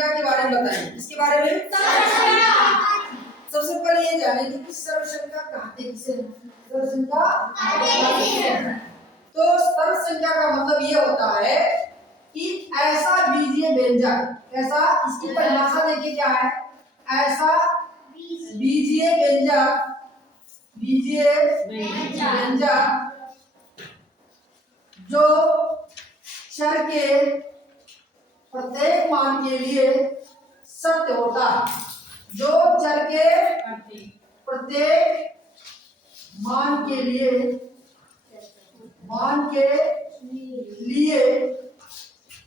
संख्या के बारे में बताएं। इसके बारे में सबसे पहले ये जानेंगे कि सर्व संख्या कहते किसे हैं। सर्व संख्या तो सर्व संख्या का मतलब ये होता है कि ऐसा बीजीय व्यंजक, ऐसा, इसकी परिभाषा देखिए क्या है, ऐसा बीजीय व्यंजक, बीजीय व्यंजक जो चर के प्रत्येक मान के लिए सत्य होता है, जो चर के प्रत्येक मान के लिए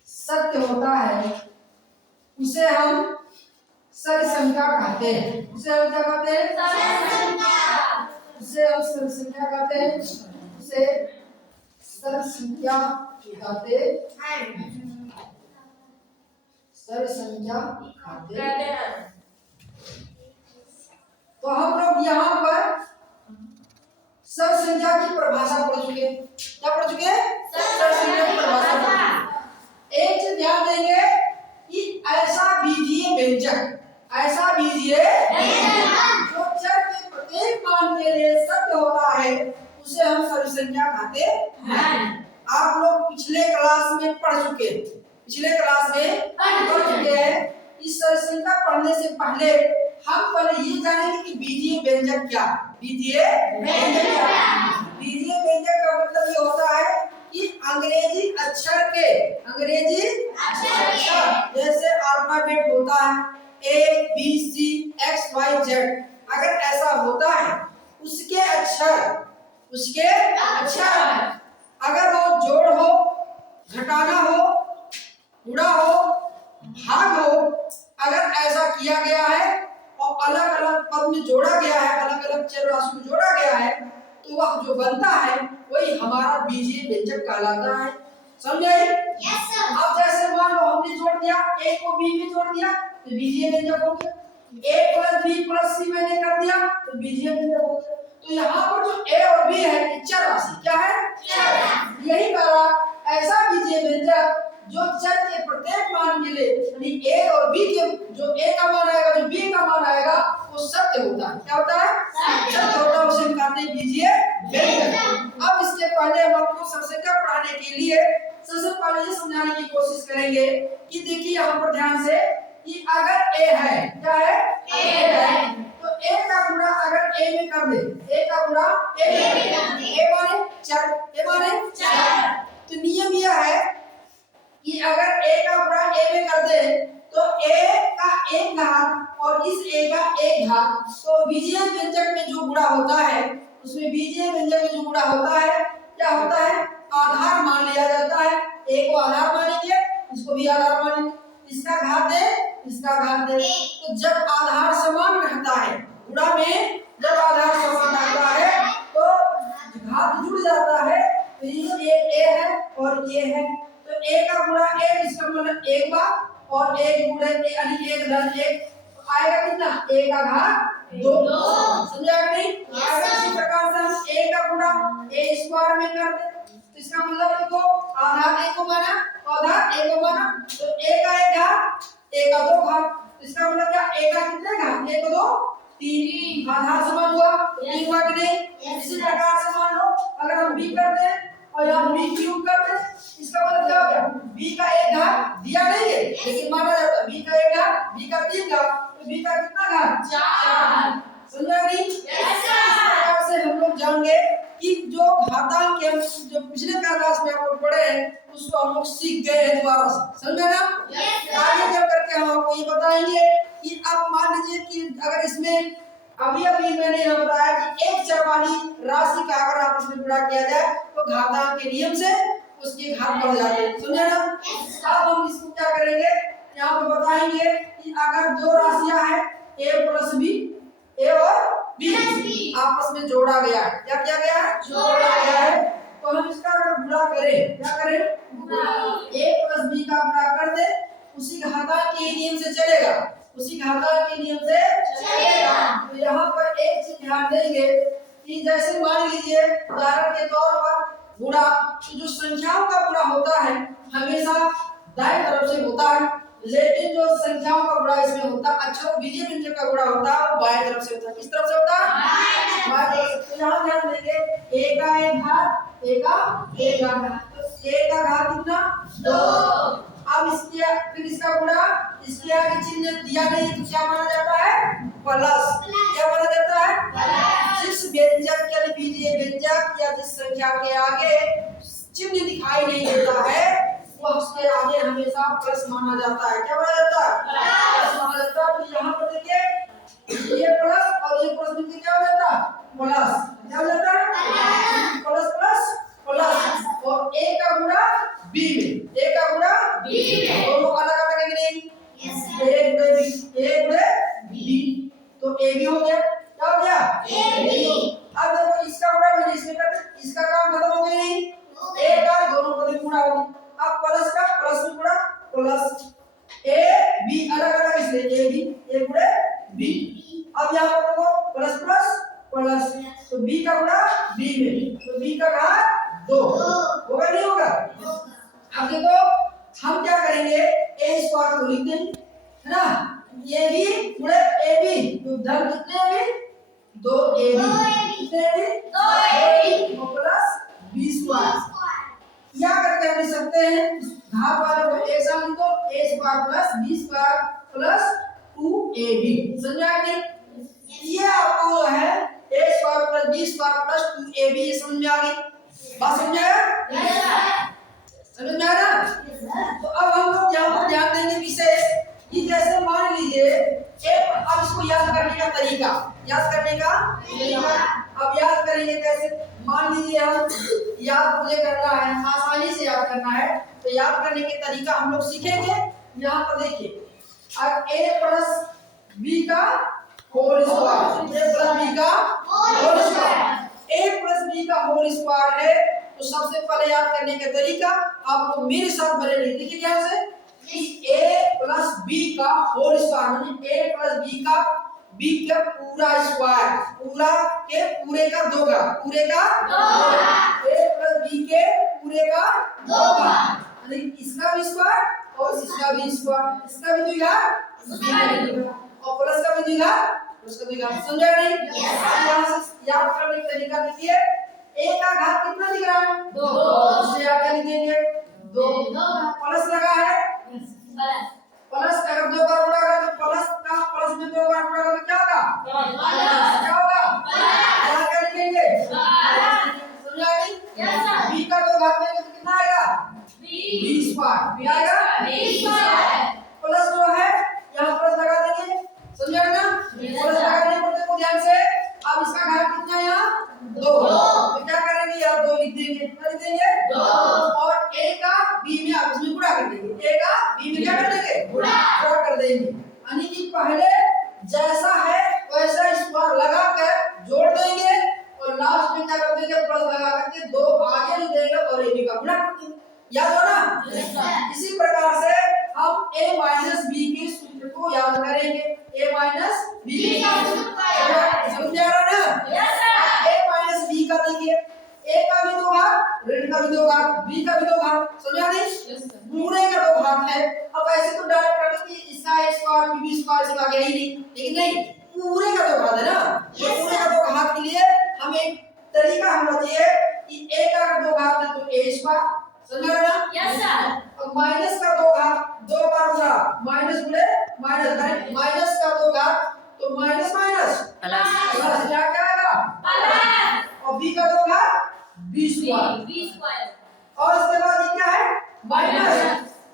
सत्य होता है, उसे हम सर्व संख्या कहते हैं। उसे हम क्या कहते हैं? उसे हम सर्व संख्या कहते हैं। उसे सर्व संख्या कहते हैं। सर्व संख्या कहते हैं। तो हम लोग यहाँ पर सर्व संख्या की परिभाषा पढ़ चुके। क्या पढ़ चुके? सर्व संख्या की परिभाषा पढ़ चुके। एक चीज ध्यान देंगे कि ऐसा बीजीय व्यंजक, ऐसा बीजीय जो चर के प्रत्येक मान के लिए सत्य होता है, उसे हम सर्व संख्या कहते हैं। आप लोग पिछले क्लास में पढ़ चुके, पिछले क्लास में पढ़ चुके हैं। इस सर्व संख्या पढ़ने से पहले हम पहले ये जानेंगे कि बीजीय व्यंजक क्या। बीजीय व्यंजक क्या? बीजीय व्यंजक का मतलब ये होता है कि अंग्रेजी अक्षर के, अंग्रेजी अक्षर जैसे अल्फाबेट होता है A B C X Y Z, अगर ऐसा होता है उसके अक्षर, उसके अक्षर अगर वो जोड़ हो, घटाना हो, गुणा हो, भाग हो, अगर ऐसा किया गया है और अलग अलग पद में जोड़ा गया है, अलग अलग चर राशि में जोड़ा गया है, तो वह जो बनता है वही हमारा बीजीय व्यंजक कहलाता है। समझे? Yes sir. अब जैसे मान लो हमने जोड़ दिया, a को b में जोड़ दिया तो बीजीय व्यंजक हो गया। a + b + c मैंने कर दिया तो बीजीय व्यंजक हो गया। तो यहाँ पर जो a और b है ये चर राशि, क्या है? चर राशि। यही कहा ऐसा बीजीय व्यंजक जो चर के प्रत्येक मान के लिए, यानी a और b के जो a का मान आएगा, जो b का मान आएगा, वो सत्य होता है। क्या होता है? सत्य होता है। उसे हम कहते हैं बीजीय व्यंजक। अब इसके पहले हम आपको सर्व संख्या पढ़ाने के लिए सबसे पहले ये समझाने की कोशिश करेंगे कि देखिए यहाँ पर ध्यान से कि अगर a है, क्या है? a है, तो a का गुणा अगर a में कर दे, a का गुणा a में कर दे, a माने चर, a माने चर, तो नियम यह है कि अगर a का गुणा a में कर दे तो a का एक घात और इस a का एक घात, तो बीजीय व्यंजक में जो गुणा होता है, उसमें बीजीय व्यंजक में जो गुणा होता है क्या होता है? आधार मान लिया जाता है। a को आधार मानेंगे, इसको भी आधार मानेंगे, इसका घात है, इसका घात है। तो जब आधार समान रहता है, गुणा में जब आधार समान रहता है तो घात जुड़ जाता है, तो ये a है और ये है, तो a का गुणा a, इसका मतलब एक बार, और एक गुणा यानी एक धन एक, तो आएगा कितना? a का घात 2। समझा नहीं? इसी प्रकार से हम a का गुणा a² में कर दे, तो इसका मतलब देखो आधार a को माना, आधार a को माना, तो a का एक घात, a का 2 घात, इसका मतलब क्या? a का कितने घात? 1 2 3, आधार समान हुआ, 3 हुआ कि नहीं? इसी प्रकार से मान लो अगर हम b कर दे और यहाँ b³ कर दे, इसका मतलब क्या हो गया? b का एक घात दिया नहीं है, लेकिन माना जाता है b का एक घात, b का 3 घात, तो b का कितना घात? 4। समझा नहीं? Yes sir. इस प्रकार से हम लोग जानेंगे कि जो घातांक के हम जो पिछले क्लास में आप लोग पढ़े हैं उसको हम लोग सीख गए हैं दोबारा से। समझे ना? यस। आगे चल करके हम आपको ये बताएंगे कि अब मान लीजिए कि अगर इसमें अभी मैंने यह बताया कि एक चर वाली राशि का अगर आपस में गुणा किया जाए तो घातांक के नियम से उसके घात बढ़ जाते हैं। समझे ना? अब हम इसको क्या करेंगे, यहाँ पे बताएंगे कि अगर दो राशियां हैं a + b, a और b आपस में जोड़ा गया है, क्या किया गया है? जोड़ा गया है, तो हम इसका अगर गुणा करें, क्या करें? a + b का गुणा कर दे, उसी घातांक के नियम से चलेगा, उसी घातांक के नियम से चलेगा। तो यहाँ पर एक चीज ध्यान देंगे कि जैसे मान लीजिए उदाहरण के तौर पर गुणा, तो जो संख्याओं का गुणा होता है हमेशा दाएं तरफ से होता है, लेकिन जो संख्याओं का गुणा इसमें होता है, अच्छा बीजीय व्यंजक का गुणा होता है बाएं तरफ से होता है। किस तरफ से होता है? बाएं तरफ से। तो यहाँ ध्यान देंगे a का एक घात, a का एक घात, तो a का घात कितना? 2। अब इसके फिर इसका गुणा, इसके आगे चिन्ह दिया नहीं तो क्या माना जाता है? प्लस। क्या माना जाता है? प्लस। जिस व्यंजक या बीजीय व्यंजक या जिस संख्या के आगे चिन्ह दिखाई नहीं देता है वह उसके आगे हमेशा प्लस माना जाता है। क्या माना जाता है? प्लस माना जाता है। तो यहाँ पर देखिए ये प्लस और ये प्लस मिलकर क्या हो जाता है? प्लस। क्या हो जाता है? Plus plus plus. और a का गुणा b में, a का गुणा b में, दोनों अलग अलग है कि नहीं? Yes sir. a गुणे b, तो a भी हो गया। क्या हो गया? a भी। अब देखो इसका गुणा भी इसमें करते, इसका काम खत्म हो गया नहीं? a का दोनों पद गुणा हो गया। अब प्लस का प्लस में गुणा, प्लस a b अलग अलग इसलिए a भी, a गुणे b। अब यहाँ पर देखो प्लस प्लस प्लस, तो b का गुणा b में, तो b का घात 2 होगा नहीं होगा? अब देखो हम क्या करेंगे, a स्क्वायर को लिख देंगे, है ना? ये भी गुणे a भी, तो धन कितने भी? 2ab, कितने भी? 2ab plus b square. या करके हम लिख सकते हैं घात वाले को एक साथ लिखो, a square plus b square plus 2ab। समझा कि नहीं? ये आपको है a square plus b square plus 2ab। ये समझ में आ गई बात? समझ आया? समझ में आया ना? तो अब हम लोग यहाँ पर ध्यान देंगे विशेष कि जैसे मान लीजिए एक, अब इसको याद करने का तरीका, याद करने का तरीका। अब याद करेंगे कैसे? मान लीजिए हम याद मुझे करना है, आसानी से याद करना है, तो याद करने के तरीका हम लोग सीखेंगे। यहाँ पर देखिए अब a प्लस b का whole square, a plus b का whole square, a plus b का होल स्क्वायर है। तो सबसे पहले याद करने का तरीका आप लोग मेरे साथ बने रहिए। देखिए ध्यान से कि a प्लस b का होल स्क्वायर माने a प्लस b का b का पूरा स्क्वायर, पूरा के पूरे का 2 घात, पूरे का 2 घात, a प्लस b के पूरे का 2 घात, यानी इसका भी स्क्वायर और इसका भी स्क्वायर, इसका भी 2 घात और प्लस का भी 2 घात, प्लस का 2 घात। समझा नहीं? यहाँ से याद करने का तरीका देखिए, a का घात कितना दिख रहा है? 2। इसलिए आप क्या लिखेंगे? 2। प्लस लगा है, प्लस अगर 2 बार गुणा करें तो प्लस का प्लस में 2 बार गुणा करें तो क्या होगा? क्या होगा? यहाँ क्या लिखेंगे? समझा नहीं? b का 2 घात लेंगे तो कितना आएगा? b square. क्या आएगा? b square. प्लस जो है यहाँ प्लस लगा देंगे। समझा ना? प्लस लगाने पड़ते को ध्यान से। अब इसका घात कितना है यहाँ? 2। तो क्या करेंगे यार? 2 लिख देंगे। क्या लिख देंगे? 2। और a का b में आप इसमें गुणा कर देंगे, a का b में क्या कर देंगे? गुणा कर देंगे। यानी कि पहले जैसा है वैसा स्क्वायर लगा कर जोड़ देंगे और लास्ट में क्या कर देंगे? प्लस लगा करके 2 आगे लिख देंगे और a b का गुणा कर देंगे। याद हो ना? इसी प्रकार से हम a माइनस b के सूत्र को याद करेंगे। a माइनस b का सूत्र समझ आ रहा है ना? a माइनस b का देखिए, a का भी 2 घात, ऋण का भी 2 घात, b का भी 2 घात। समझा नहीं? पूरे का 2 घात है। अब ऐसे तो डायरेक्ट कर दो कि इसका a स्क्वायर b स्क्वायर से आगे ही नहीं, लेकिन नहीं, पूरे का 2 घात है ना? तो पूरे का 2 घात के लिए हम एक तरीका हम बताइए कि a का 2 घात है तो a स्क्वायर। समझा ना? Yes sir. अब माइनस का 2 घात 2 बार गुणा, माइनस गुणे माइनस, माइनस का 2 घात तो माइनस माइनस प्लस, क्या आएगा? प्लस। और b का 2 घात b स्क्वायर, और इसके बाद ये क्या है? माइनस।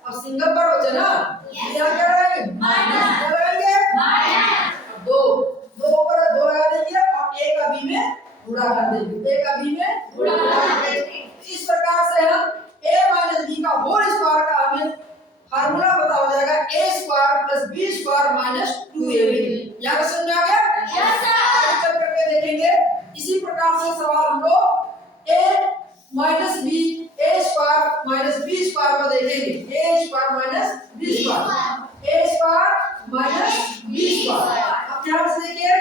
अब सिंगल बार बचा ना, यहाँ क्या लगाएंगे? माइनस। क्या लगाएंगे? माइनस। 2 ऊपर 2 लगा देंगे और a का b में गुणा कर देंगे, a का b में गुणा कर देंगे। इस प्रकार से हम a माइनस b का होल स्क्वायर का हमें फार्मूला पता हो जाएगा, a square plus b square minus 2ab। यहाँ समझ में आ गया? Yes sir. चल करके देखेंगे। इसी प्रकार से सवाल हम लोग a minus b a square minus b square को देखेंगे। a square minus b square, a square minus b square. अब ध्यान से देखिए,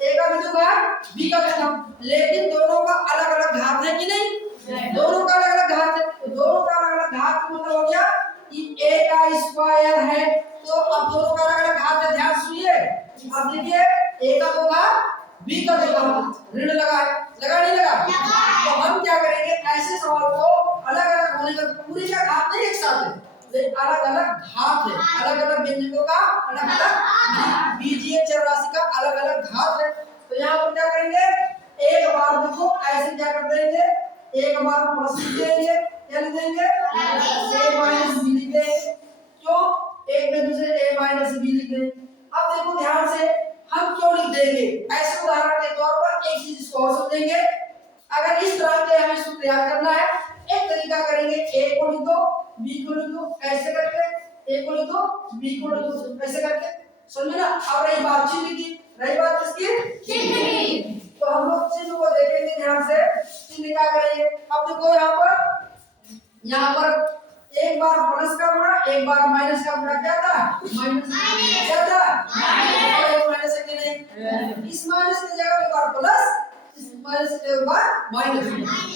a का भी 2 घात, b का भी 2 घात, लेकिन दोनों का अलग अलग घात है कि नहीं? दोनों का अलग अलग घात है। तो दोनों का अलग अलग घात का मतलब हो गया कि a का स्क्वायर है तो अब दोनों का अलग अलग घात है, ध्यान सुनिए। अब देखिए a का 2 घात b का 2 घात ऋण लगा है, लगा नहीं लगा? तो हम क्या करेंगे, ऐसे सवाल को अलग अलग होने का पूरी का घात नहीं एक साथ है, लेकिन अलग अलग घात है, अलग अलग व्यंजकों का अलग अलग बीजीय चर राशि का अलग अलग घात है। तो यहाँ पर क्या करेंगे, एक बार देखो ऐसे क्या कर देंगे, एक बार प्लस लिख देंगे, क्या लिख देंगे a माइनस b लिख देंगे, क्यों एक बिंदु से a माइनस b लिख देंगे। अब देखो ध्यान से हम क्यों लिख देंगे, ऐसे उदाहरण के तौर पर एक चीज इसको और समझेंगे। अगर इस तरह के हमें सूत्र याद करना है, एक तरीका करेंगे, a को लिख दो b को लिख दो, ऐसे करके a को लिख दो b को लिख दो, ऐसे करके, समझे ना। अब रही बात चिन्ह की, रही बात किसकी, चिन्ह की, तो हम लोग चिन्ह को देखेंगे ध्यान से, चिन्ह क्या करेंगे। अब देखो यहाँ पर एक बार प्लस का गुणा एक बार माइनस का गुणा क्या था, माइनस, क्या था माइनस, और एक माइनस है कि नहीं, इस माइनस की जगह एक बार प्लस, इस माइनस की जगह एक बार माइनस,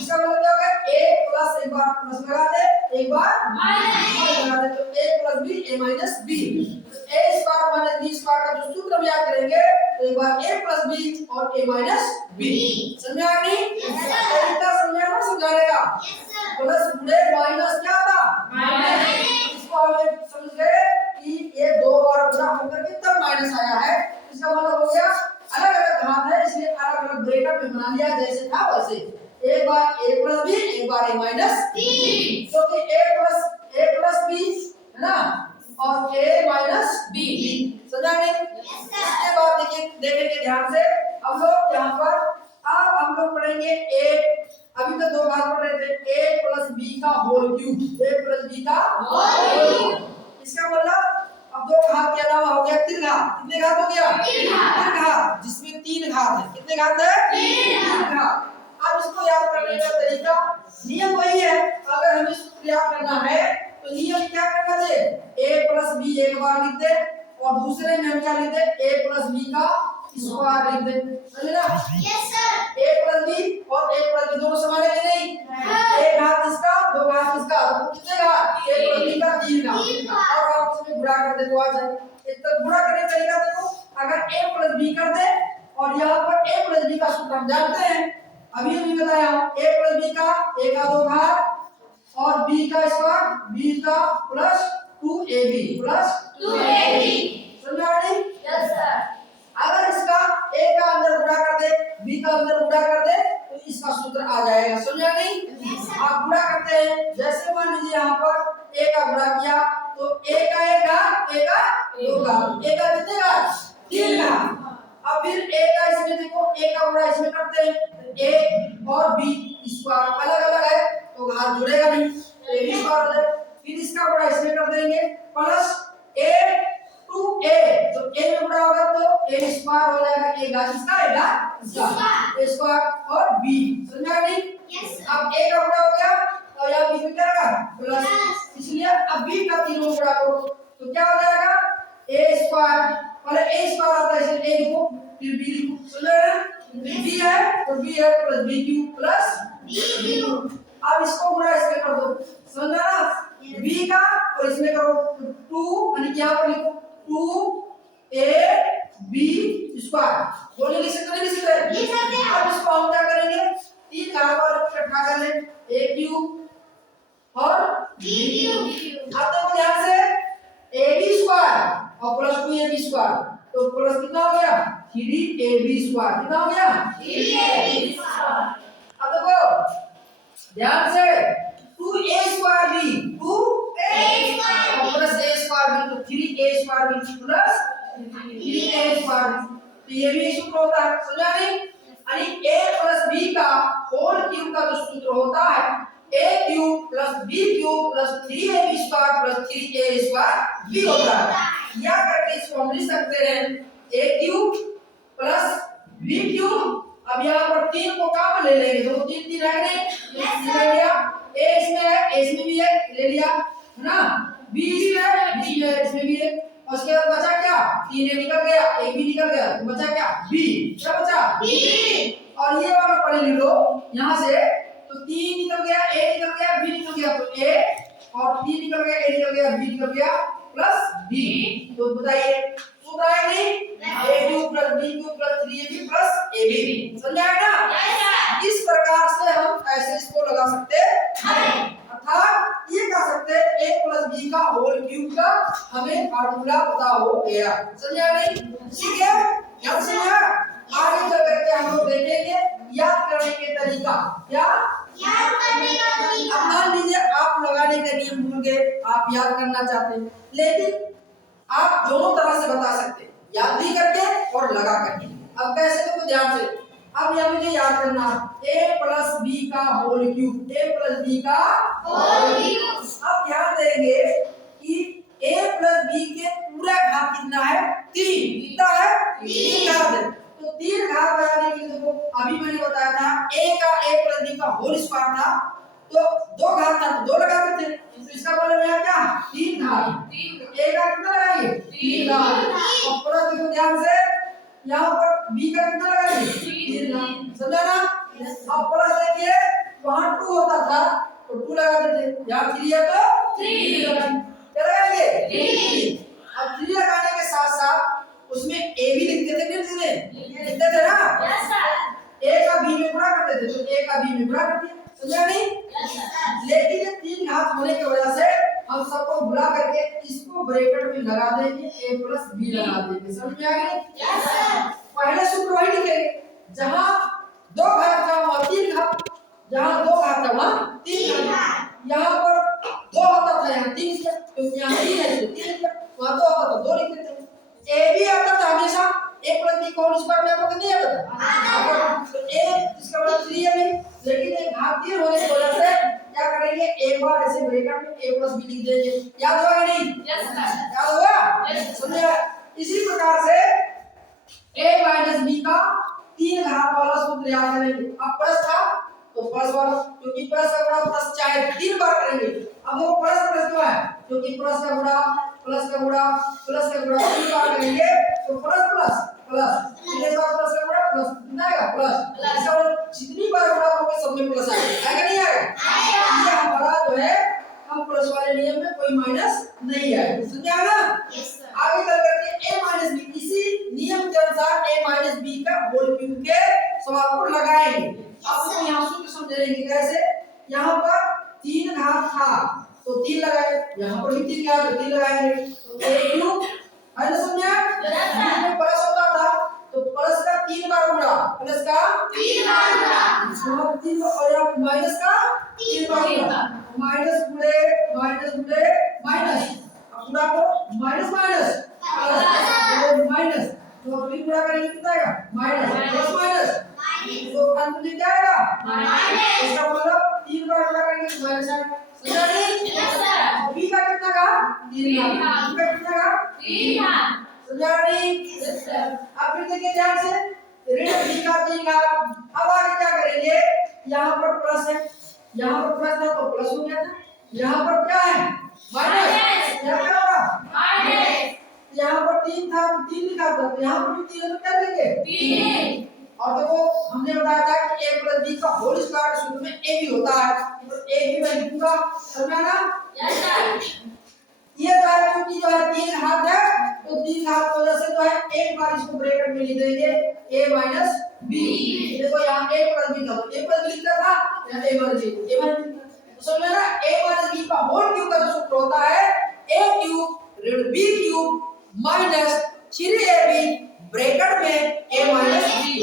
इसका मतलब क्या होगा, a प्लस एक बार प्लस लगा दे एक बार माइनस लगा दे, तो a plus b a minus b, a square minus b square का जो सूत्र हम याद करेंगे, तो एक बार a प्लस b और a माइनस b, समझा नहीं? तरीका समझा ना समझाने का, प्लस गुणे माइनस क्या था, माइनस, इसको हम समझ गए कि ये दो बार गुणा होकर के तब माइनस आया है, इसका मतलब हो गया अलग अलग घात है, इसलिए अलग अलग ब्रैकेट में बना लिया, जैसे था वैसे, एक बार a प्लस b एक बार a माइनस b, क्योंकि a प्लस b है ना, और a माइनस b, समझा नहीं? इसके बाद देखिए, देखेंगे ध्यान से हम लोग यहाँ पर, अब हम लोग पढ़ेंगे अभी तो दो घात पढ़ रहे थे, a प्लस b का whole cube, a plus b का होल क्यूब, इसका मतलब अब दो घात के अलावा हो गया तीन घात, कितने घात हो गया, तीन घात, जिसमें तीन घात है, कितने घात है, तीन घात। अब इसको याद करने का तरीका, नियम वही है, अगर हमें सूत्र याद करना है तो नियम क्या करना है, a प्लस b एक बार लिख दे और दूसरे में हम क्या लिख दे, a प्लस b का स्क्वायर लिख दे, समझे ना? Yes sir, a plus b और a प्लस b दोनों समान है कि नहीं, एक घात इसका दो घात इसका, तो कितने घात, a प्लस b का तीन घात, और आप उसमें गुणा कर दे तो आ जाए। एक तो गुणा करने का तरीका देखो, अगर a प्लस b कर दे और यहाँ पर a प्लस b का सूत्र हम जानते हैं, अभी अभी बताया a प्लस b का a का दो घात और b का स्क्वायर, b का प्लस 2ab प्लस 2ab, समझा नहीं? Yes sir. अगर इसका a का अंदर गुणा कर दे b का अंदर गुणा कर दे तो इसका सूत्र आ जाएगा, समझा नहीं? आप गुणा करते हैं, जैसे मान लीजिए यहाँ पर a का गुणा किया तो a का एक घात a का दो घात, a का कितने घात, तीन घात। अब फिर a का इसमें देखो, a का गुणा इसमें करते हैं, a और b स्क्वायर अलग अलग है तो घात जुड़ेगा नहीं, a b स्क्वायर हो जाएगा, फिर इसका गुणा इसमें कर देंगे प्लस a टू a, तो a में गुणा होगा तो a स्क्वायर हो जाएगा, a घात इसका a घात इसका, a स्क्वायर और b, समझा नहीं? अब a का गुणा हो गया और यहाँ b में क्या रहा प्लस, इसलिए अब b का तीनों गुणा करो तो क्या हो जाएगा, a स्क्वायर, पहले a स्क्वायर आता है इसलिए a लिखो फिर b लिखो, समझा ना? b है तो b है plus b cube plus b cube, अब इसको गुणा इसमें कर दो, समझा ना? b का और इसमें करो 2, यानी कि यहाँ पर लिखो 2ab स्क्वायर, बोलिए लिख सकते नहीं लिख सकते? अब इसको हम क्या करेंगे, तीन घात वाले को इकट्ठा कर लें, a क्यूब और b क्यूब। अब देखो ध्यान से ab स्क्वायर और प्लस 2ab स्क्वायर, तो प्लस कितना हो गया 3ab स्क्वायर, कितना हो गया 3ab स्क्वायर। अब देखो ध्यान से 2a square b, 2a square और प्लस a स्क्वायर b, तो 3a square b plus 3a square, तो ये भी सूत्र होता है, समझा नहीं? यानी a प्लस b का होल क्यूब का जो सूत्र होता है a cube plus b cube plus 3ab square plus 3a square b होता है, या करके इसको हम लिख सकते हैं a cube plus b cube, अब यहाँ पर तीन को काम ले लेंगे, दो तीन तीन है नहीं, ले लिया, a इसमें है, a इसमें भी है, ले लिया है ना, b इसमें है, b में है, इसमें भी है, और उसके बाद बचा क्या, तीन a निकल गया, एक भी निकल गया, तो बचा क्या b, क्या बचा b, और ये वाला पढ़ लो यहाँ से, तो तीन निकल गया, a निकल गया, b निकल गया, तो a और तीन निकल गया, a निकल गया, b निकल गया, प्लस बी। तो बताइए सूत्र आएगा नहीं, A cube plus B cube plus 3ab plus ab। समझ आया ना? इस प्रकार से हम ऐसे इसको लगा सकते हैं, अर्थात ये कह सकते हैं a प्लस बी का होल क्यूब का हमें फार्मूला पता हो गया। समझा नहीं? ठीक है, ध्यान से आगे चल करके हम लोग देखेंगे याद करने के तरीका। क्या याद करने का तरीका? अब मान लीजिए आप लगाने का नियम भूल गए, आप याद करना चाहते हैं, लेकिन आप दोनों तरह से बता सकते हैं, याद भी करके और लगा करके। अब कैसे, तो ध्यान से, अब यह मुझे याद करना a प्लस बी का whole cube, a plus b का होल क्यूब। अब ध्यान देंगे कि a प्लस बी के पूरा घात कितना है, 3। कितना है, 3 घात है। तो 3 घात लगाने के लिए देखो अभी मैंने बताया था a का a प्लस बी का होल स्क्वायर था, तो 2 घात था तो 2 लगाते थे, तो इसका मतलब यह क्या, 3 घात। a का कितना लगाएंगे, 3 घात। और प्लस देखो ध्यान से यहाँ पर b का कितना लगाएंगे, 3 घात। समझा ना? अब प्लस देखिए वहां 2 होता था तो 2 लगाते थे, यहाँ 3 है तो 3 लगाएंगे। क्या लगाएंगे, 3। अब 3 लगाने के साथ साथ उसमें a भी लिखते थे, लिखते थे ना? Yes sir. a का b में गुणा करते थे, तो a का b में गुणा कर दिया। समझा नहीं? Yes sir. लेकिन ये 3 घात होने की वजह से हम सबको भुला करके इसको ब्रैकेट में लगा देंगे, a प्लस b लगा देंगे। समझ में आ गया? Yes sir. पहले सूत्र वही लिखेंगे, जहां 2 घात था वहां 3 घात, जहां 2 घात था वहां 3 घात। यहाँ पर 2 होता था यहाँ 3 लिखा, क्योंकि यहाँ 3 है इसलिए 3 लिखा, वहां 2 होता था 2 लिखते थे। a भी आता था हमेशा a प्लस b का होल स्क्वायर में आता था, नहीं आता? तो a इसका मतलब 3 है नहीं, लेकिन एक घात 3 होने की वजह से क्या करेंगे, एक बार ऐसे ब्रैकेट में a प्लस b लिख देंगे। याद हुआ कि नहीं? Yes sir. याद हुआ? समझे? इसी प्रकार से a माइनस b का 3 घात वाला सूत्र याद करेंगे। अब प्लस था तो प्लस वाला, क्योंकि प्लस का गुणा प्लस चाहे 3 बार करेंगे। अब देखो प्लस प्लस क्यों है, क्योंकि प्लस का गुणा प्लस का गुणा प्लस का गुणा 3 बार करेंगे तो प्लस प्लस प्लस, इधर बार प्लस का गुणा प्लस कितना आएगा, प्लस। इसका मतलब जितनी बार गुणा होगा सब में प्लस आएगा, आएगा नहीं आएगा? ये हमारा जो है हम प्लस वाले नियम में कोई माइनस नहीं आएगा। समझा ना? Yes sir. आगे चल करके a माइनस b, इसी नियम के अनुसार a माइनस b का होल क्यूब के सवाल को लगाएंगे। अब हम यहाँ सूत्र समझेंगे कैसे। यहाँ पर 3 घात था तो 3 लगाए, यहाँ पर भी 3 घात तो 3 लगाएंगे, तो a क्यूब है ना? समझा? इसमें प्लस होता था तो प्लस का 3 बार गुणा, प्लस का 3 बार गुणा, इसमें 3 और यहाँ माइनस का 3 बार गुणा, माइनस गुणे माइनस गुणे माइनस, अब गुणा को माइनस माइनस प्लस माइनस, तो अब गुणा करेंगे कितना आएगा, माइनस प्लस माइनस, तो अंत में क्या आएगा, माइनस। इसका मतलब 3 बार गुणा करेंगे तो माइनस आएगा। समझा नहीं? Yes sir. b का कितना का 3 घात, b का कितना का 3 घात। समझा नहीं? Yes sir. अब फिर देखिए ध्यान से, ऋण b का 3 घात। अब आगे क्या करेंगे, यहाँ पर प्लस है, यहाँ पर प्लस था तो प्लस हो गया था, यहाँ पर क्या है, माइनस, यहाँ क्या होगा, माइनस। यहाँ पर 3 था तो 3 लिखा था, तो यहाँ पर भी 3 है तो क्या लेंगे, 3। और देखो हमने बताया था कि a प्लस b का होल स्क्वायर सूत्र में a भी होता है, तो a भी मैं लिखूंगा। समझा ना? Yes sir. ये तो है क्योंकि जो है 3 घात है तो 3 घात की वजह से जो है एक बार इसको ब्रैकेट में लिख देंगे a माइनस b। देखो यहाँ a प्लस b था, a प्लस b लिखता था, यहाँ a minus b, a minus b। तो समझ ना, a माइनस b का होल क्यूब का जो सूत्र होता है a क्यूब ऋण b cube minus 3ab bracket में a माइनस b।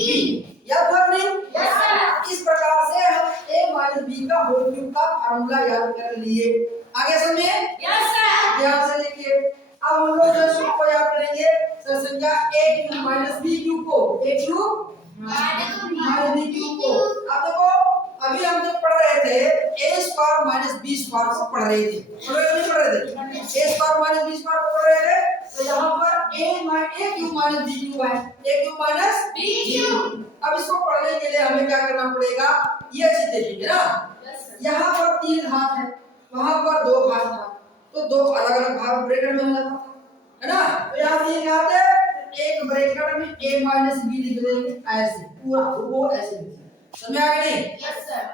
याद हुआ नहीं? Yes sir. इस प्रकार से हम a माइनस b का होल क्यूब का फार्मूला याद कर लिए। आगे समझे? Yes sir. ध्यान से देखिए, अब हम लोग जो सूत्र को याद करेंगे सर संख्या a cube minus b cube को, a cube minus b cube को। अब देखो अभी हम जब पढ़ रहे थे a square minus b square को पढ़ रहे थे, पढ़ रहे नहीं पढ़ रहे थे, a square minus b square को पढ़ रहे थे, तो यहाँ पर a cube minus b cube है, a cube minus b cube. अब इसको पढ़ने के लिए हमें क्या करना पड़ेगा, ये चीज देखेंगे ना। यहाँ पर 3 घात है, वहां पर 2 घात था, तो 2 अलग अलग भाग ब्रैकेट में हो जाता है ना। तो यहाँ 3 घात है, एक ब्रैकेट में a माइनस b लिख देंगे, ऐसे पूरा वो ऐसे लिख देंगे। समझ आ गया नहीं? Yes sir.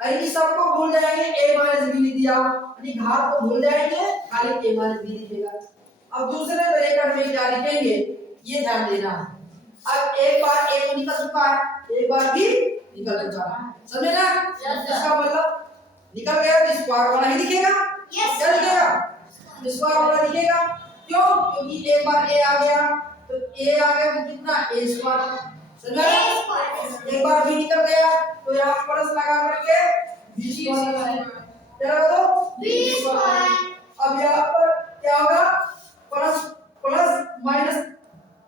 अरे सबको भूल जाएंगे a माइनस b लिख दिया, अपनी घात को भूल जाएंगे, खाली ए माइनस बी लिखेगा। अब दूसरे ब्रैकेट में क्या लिखेंगे ये ध्यान देना है। अब एक बार ए तो निकल चुका है, एक बार बी निकल चुका है, समझे ना? इसका मतलब निकल गया तो स्क्वायर वाला ही दिखेगा। क्या दिखेगा? स्क्वायर वाला दिखेगा। क्यों? क्योंकि एक बार ए आ गया तो ए आ गया तो कितना ए स्क्वायर, समझा? एक बार बी निकल गया तो यहाँ प्लस लगा करके बी स्क्वायर लगाएंगे। क्या बोलो? B square. अब यहाँ पर क्या होगा? प्लस प्लस माइनस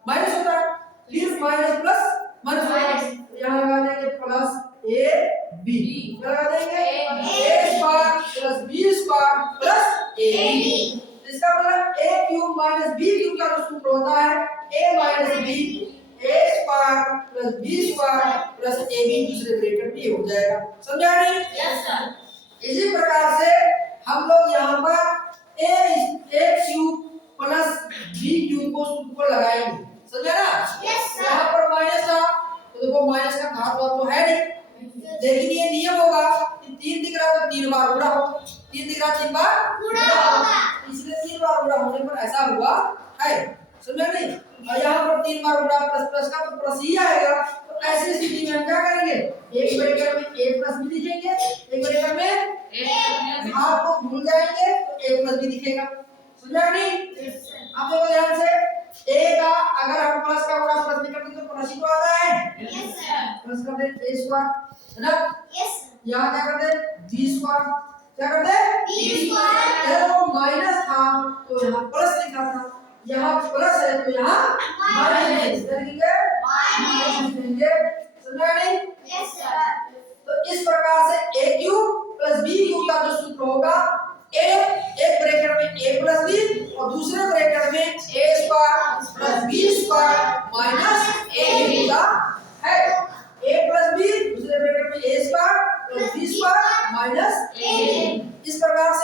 माइनस होता है, फिर माइनस प्लस माइनस, यहाँ लगा देंगे प्लस ए बी, लगा देंगे A square plus B square plus A B. इसका मतलब a cube minus b cube का सूत्र होता है a minus b, a square plus b square plus ab दूसरे ब्रैकेट में हो जाएगा। समझा नहीं? Yes sir. इसी प्रकार से हम लोग यहाँ पर a cube plus b cube को सूत्र को लगाएंगे, समझा ना? Yes sir. यहाँ पर माइनस था तो देखो माइनस का घात तो है नहीं, लेकिन ये नियम होगा कि 3 दिख रहा है तो 3 बार गुणा हो, 3 दिख रहा 3 बार गुणा होगा, इसलिए 3 बार गुणा होने पर ऐसा हुआ है, समझा नहीं? और यहाँ पर 3 बार गुणा प्लस प्लस का तो प्लस ही आएगा। तो ऐसी स्थिति में हम क्या करेंगे? एक ब्रैकेट में a प्लस b लिखेंगे, एक ब्रैकेट में घात को भूल जाएंगे तो a प्लस b दिखेगा, समझा नहीं? आप लोग ध्यान से a का अगर हम प्लस का गुणा प्लस में करते तो प्लस ही तो आता है। Yes sir. प्लस कर दे a स्क्वायर, है ना? Yes sir. यहाँ क्या करते b स्क्वायर, क्या करते b स्क्वायर, जब वो माइनस था तो यहाँ प्लस लिखा था, यहाँ प्लस है तो यहाँ माइनस करेंगे, माइनस देंगे, समझा नहीं? Yes sir. तो इस प्रकार से a cube plus b cube का जो सूत्र होगा a एक ब्रैकेट में a प्लस b और दूसरे ब्रैकेट में a square plus b square minus a का है, a प्लस b दूसरे ब्रैकेट में a square plus b square minus a। इस प्रकार